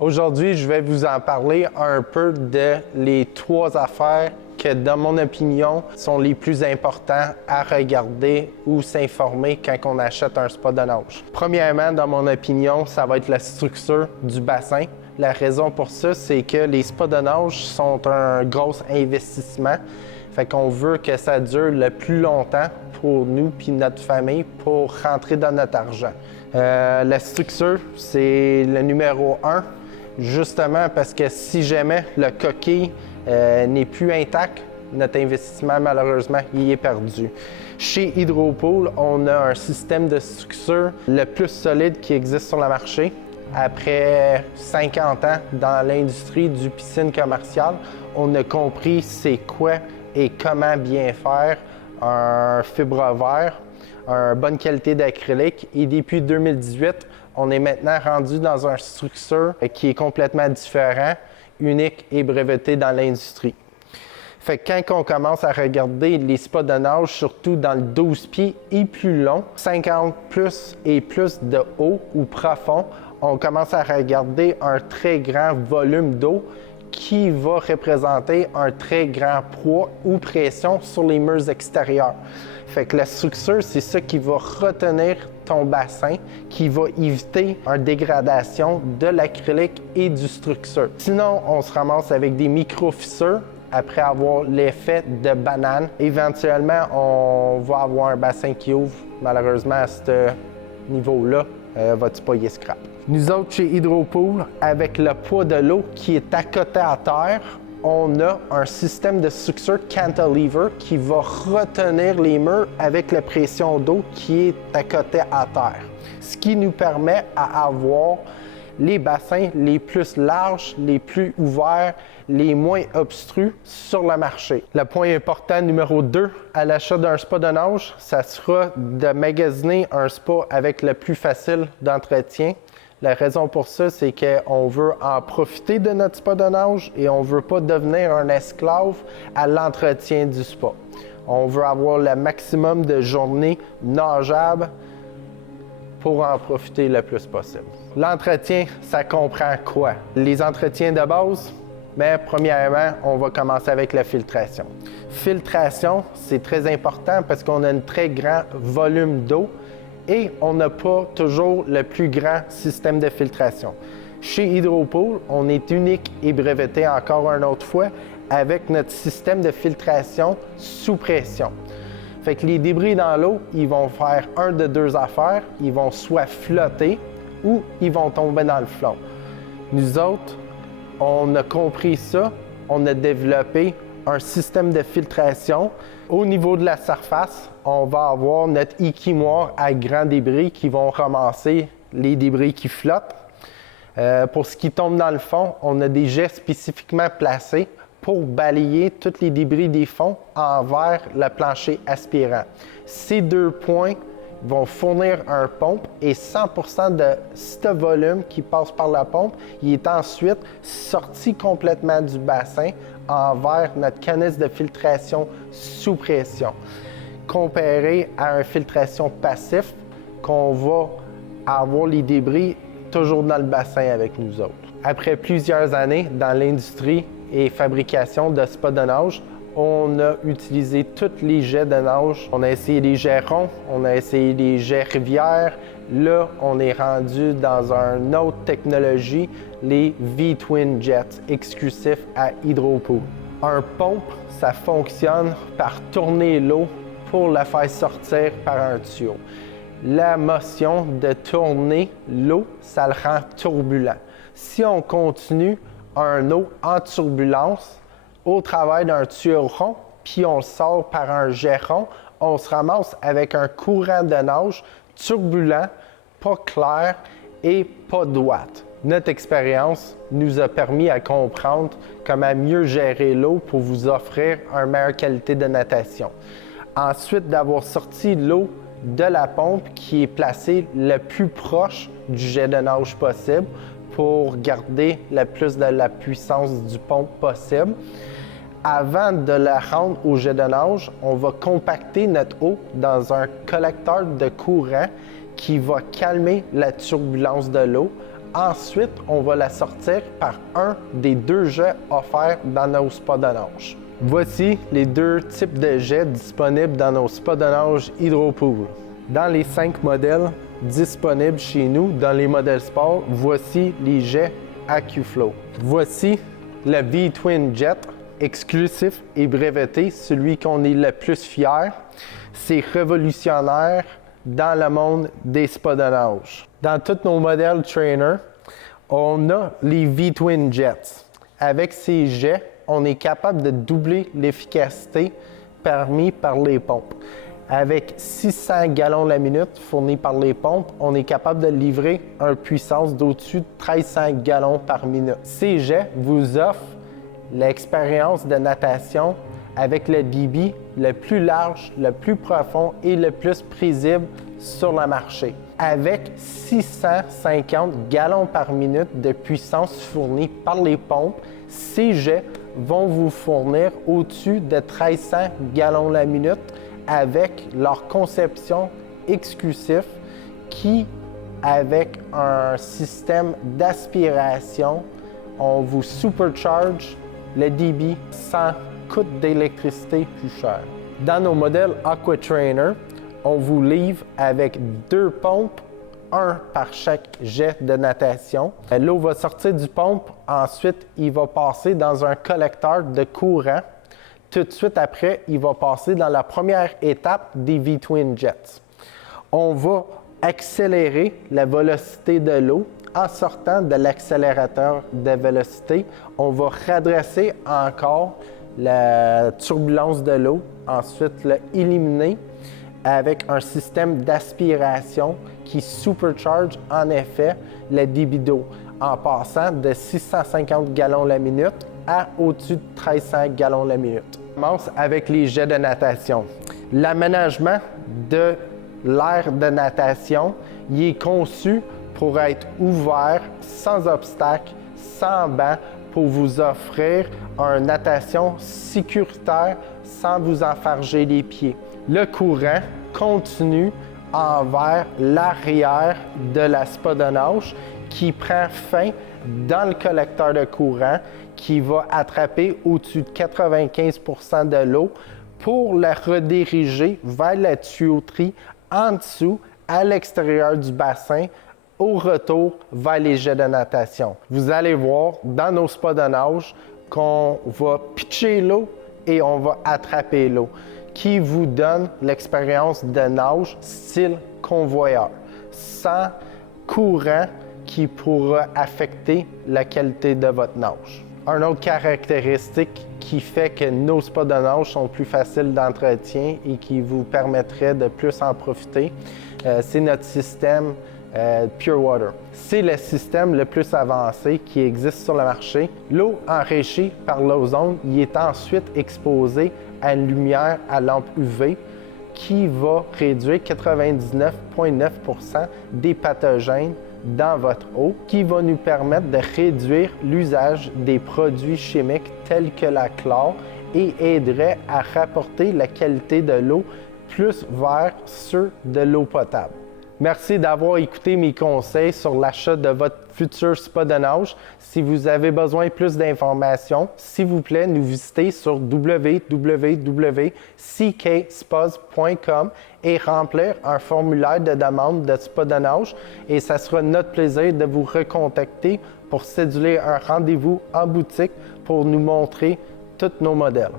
Aujourd'hui, je vais vous en parler un peu de les 3 affaires que, dans mon opinion, sont les plus importants à regarder ou s'informer quand on achète un spa de nage. Premièrement, dans mon opinion, ça va être la structure du bassin. La raison pour ça, c'est que les spas de nage sont un gros investissement. Fait qu'on veut que ça dure le plus longtemps pour nous puis notre famille pour rentrer dans notre argent. La structure, c'est le numéro 1, justement parce que si jamais le coquille n'est plus intact, notre investissement, malheureusement, il est perdu. Chez Hydropool, on a un système de structure le plus solide qui existe sur le marché. Après 50 ans dans l'industrie du piscine commerciale, on a compris c'est quoi et comment bien faire un fibre verre, une bonne qualité d'acrylique. Et depuis 2018, on est maintenant rendu dans une structure qui est complètement différente, unique et brevetée dans l'industrie. Fait que quand on commence à regarder les spas de nage, surtout dans le 12 pieds et plus long, 50 plus et plus de haut ou profond, on commence à regarder un très grand volume d'eau qui va représenter un très grand poids ou pression sur les murs extérieurs. Fait que la structure, c'est ça qui va retenir ton bassin, qui va éviter une dégradation de l'acrylique et du structure. Sinon, on se ramasse avec des micro-fissures après avoir l'effet de banane. Éventuellement, on va avoir un bassin qui ouvre. Malheureusement, à ce niveau-là, votre spa est scrap. Nous autres, chez Hydropool, avec le poids de l'eau qui est à côté à terre, on a un système de structure cantilever qui va retenir les murs avec la pression d'eau qui est à côté à terre. Ce qui nous permet d'avoir les bassins les plus larges, les plus ouverts, les moins obstrués sur le marché. Le point important numéro 2 à l'achat d'un spa de nage, ça sera de magasiner un spa avec le plus facile d'entretien. La raison pour ça, c'est qu'on veut en profiter de notre spa de nage et on ne veut pas devenir un esclave à l'entretien du spa. On veut avoir le maximum de journées nageables pour en profiter le plus possible. L'entretien, ça comprend quoi? Les entretiens de base, mais premièrement, on va commencer avec la filtration. Filtration, c'est très important parce qu'on a un très grand volume d'eau et on n'a pas toujours le plus grand système de filtration. Chez Hydropool, on est unique et breveté encore une autre fois avec notre système de filtration sous pression. Fait que les débris dans l'eau, ils vont faire un de 2 affaires. Ils vont soit flotter ou ils vont tomber dans le fond. Nous autres, on a compris ça. On a développé un système de filtration. Au niveau de la surface, on va avoir notre équimoire à grands débris qui vont ramasser les débris qui flottent. Pour ce qui tombe dans le fond, on a des jets spécifiquement placés pour balayer tous les débris des fonds envers le plancher aspirant. Ces 2 points vont fournir un pompe et 100% de ce volume qui passe par la pompe, il est ensuite sorti complètement du bassin envers notre canisse de filtration sous pression. Comparé à une filtration passive, qu'on va avoir les débris toujours dans le bassin avec nous autres. Après plusieurs années dans l'industrie et fabrication de spas de nage, on a utilisé tous les jets de nage. On a essayé les jets ronds, on a essayé les jets rivières. Là, on est rendu dans une autre technologie, les V-Twin Jets, exclusifs à Hydropool. Un pompe, ça fonctionne par tourner l'eau pour la faire sortir par un tuyau. La motion de tourner l'eau, ça le rend turbulent. Si on continue un eau en turbulence au travers d'un tuyau rond, puis on le sort par un jet rond, on se ramasse avec un courant de nage turbulent, pas clair et pas droite. Notre expérience nous a permis à comprendre comment mieux gérer l'eau pour vous offrir une meilleure qualité de natation. Ensuite d'avoir sorti l'eau de la pompe qui est placée le plus proche du jet de nage possible pour garder le plus de la puissance du pompe possible. Avant de la rendre au jet de nage, on va compacter notre eau dans un collecteur de courant qui va calmer la turbulence de l'eau Ensuite, on va la sortir par un des 2 jets offerts dans nos spas de nage. Voici les 2 types de jets disponibles dans nos spas de nage Hydropool. Dans les 5 modèles disponibles chez nous, dans les modèles sport, voici les jets AccuFlow. Voici le V-Twin Jet, exclusif et breveté, celui qu'on est le plus fier. C'est révolutionnaire dans le monde des spas de nage. Dans tous nos modèles Trainer, on a les V-Twin Jets. Avec ces jets, on est capable de doubler l'efficacité permise par les pompes. Avec 600 gallons la minute fournis par les pompes, on est capable de livrer une puissance d'au-dessus de 1300 gallons par minute. Ces jets vous offrent l'expérience de natation avec le débit le plus large, le plus profond et le plus paisible sur le marché. Avec 650 gallons par minute de puissance fournie par les pompes, ces jets vont vous fournir au-dessus de 1300 gallons la minute avec leur conception exclusive qui, avec un système d'aspiration, on vous supercharge le débit sans coût d'électricité plus cher. Dans nos modèles AquaTrainer, on vous livre avec 2 pompes, un par chaque jet de natation. L'eau va sortir du pompe, ensuite il va passer dans un collecteur de courant. Tout de suite après, il va passer dans la première étape des V-Twin Jets. On va accélérer la vélocité de l'eau. En sortant de l'accélérateur de vélocité, on va redresser encore la turbulence de l'eau, ensuite l'éliminer avec un système d'aspiration qui supercharge en effet le débit d'eau en passant de 650 gallons la minute à au-dessus de 1300 gallons la minute. On commence avec les jets de natation. L'aménagement de l'aire de natation, il est conçu pour être ouvert, sans obstacle, sans banc, pour vous offrir une natation sécuritaire sans vous enfarger les pieds. Le courant continue envers l'arrière de la spa de nage qui prend fin dans le collecteur de courant qui va attraper au-dessus de 95 % de l'eau pour la rediriger vers la tuyauterie en dessous, à l'extérieur du bassin, au retour vers les jets de natation. Vous allez voir dans nos spas de nage qu'on va pitcher l'eau et on va attraper l'eau, qui vous donne l'expérience de nage style convoyeur, sans courant qui pourra affecter la qualité de votre nage. Une autre caractéristique qui fait que nos spas de nage sont plus faciles d'entretien et qui vous permettrait de plus en profiter, c'est notre système Pure Water. C'est le système le plus avancé qui existe sur le marché. L'eau enrichie par l'ozone y est ensuite exposée à une lumière à lampe UV qui va réduire 99,9 % des pathogènes dans votre eau, qui va nous permettre de réduire l'usage des produits chimiques tels que la chlore et aiderait à rapporter la qualité de l'eau plus vers ceux de l'eau potable. Merci d'avoir écouté mes conseils sur l'achat de votre futur spa de nage. Si vous avez besoin de plus d'informations, s'il vous plaît, nous visiter sur www.ckspas.com et remplir un formulaire de demande de spa de nage. Et ça sera notre plaisir de vous recontacter pour céduler un rendez-vous en boutique pour nous montrer tous nos modèles.